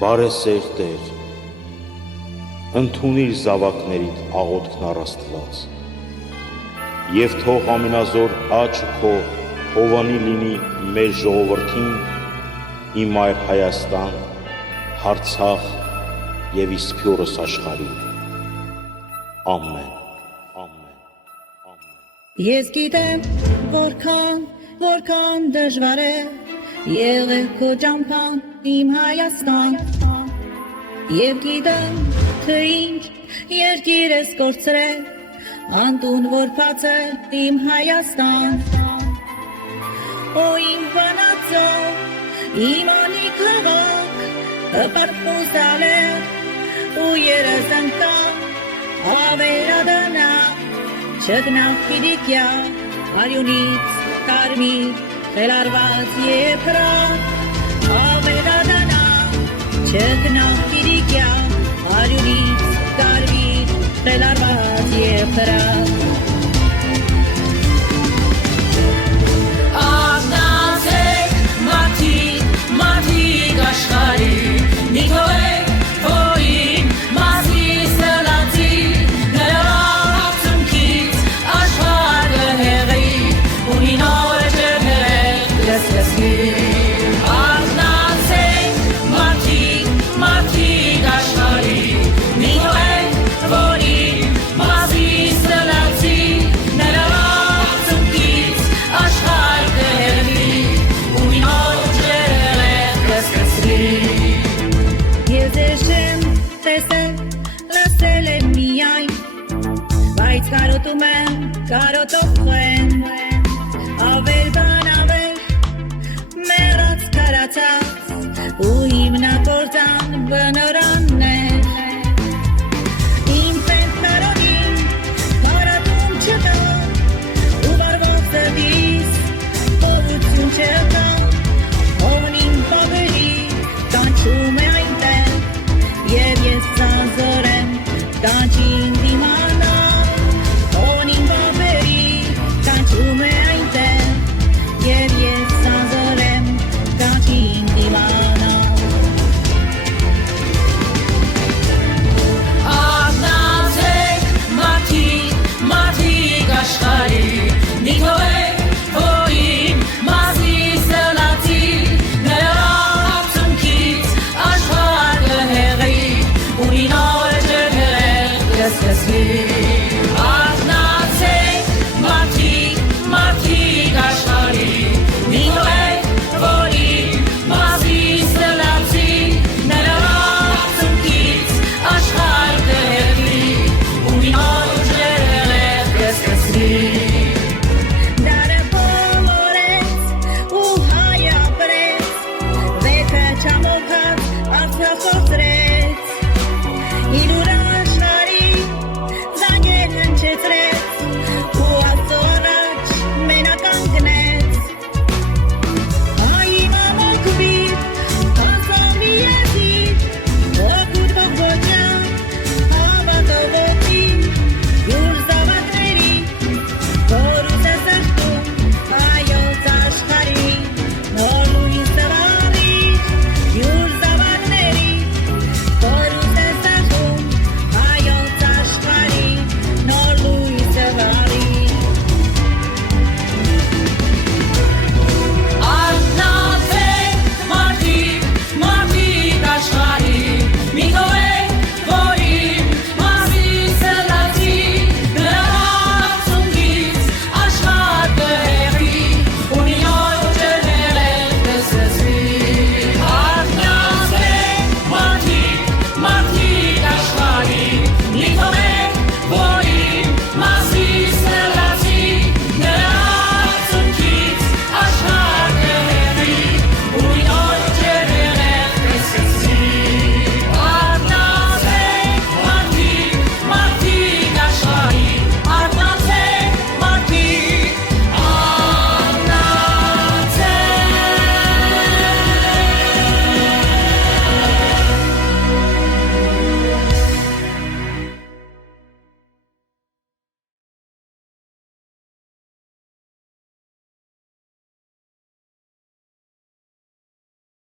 Բարեսեր Տեր, ընդունիր զավակներիդ աղոթքն առ Աստված, և թող ամենազոր աչքը քո հովանի լինի մեր ժողովրդին, իմ մայր Հայաստան, Արցախ և իսփյուրս աշխարհին։ Ամեն, ամեն, ամեն։ Ես գիտեմ, որքան դժվար է եղել քո ճամփան իմ Հայաստան, և գիտեմ, թե ինչ երկիր ես կորցրել, անտուն որ բացել իմ Հայաստան։ Օ իմ բանածով, իմ անի քաղաք, հպարպուզալեր ու երազանքա, ավերադանա, չգնավ պիրիկյա, արյունից կարմիր, խելարված եփրակ, ավերադանա, չգնավ պիրիկյա, արյունից կարմիր, խելարված եփրակ։ Աղնացեք մարդիկ աշխարհի, մի թողեք հորին մասի սլացի, նրա ապցունքից աշխարհը հեղի, ունի նոր ջրհեղ լսլսի։ Աղնացեք մարդիկ աշխարհի, մի թողեք հորին մասի սլացի, նրա ապցունքից աշխարհը հեղի, ունի նոր ջրհեղ լսլսի։ Ես եմ տեսել, լսել եմ միայն, բայց կարոտում եմ, կարոտողեն, ավել բան ավել, մեռած կարացած, ու հիմնակործան բնորաններ։ Իմ պենտարոնին հարատում չկա, ու վարվող զրդիս փողություն չկա, հողնին պավերի կանչում է այնտեղ, և ես ծանձոր եմ կանչին դիմանա, հողնին պավերի կանչում է այնտեղ, և ես ծանձոր եմ կանչին դիմանա։ Աղնացեք մարդիկ աշխարհի, մի թողեք հորին մասի սլացի, նրա ապցունքից աշխարհը հեղի, ունի նոր ջրհեղ լսլսի։ Աղնացեք մարդիկ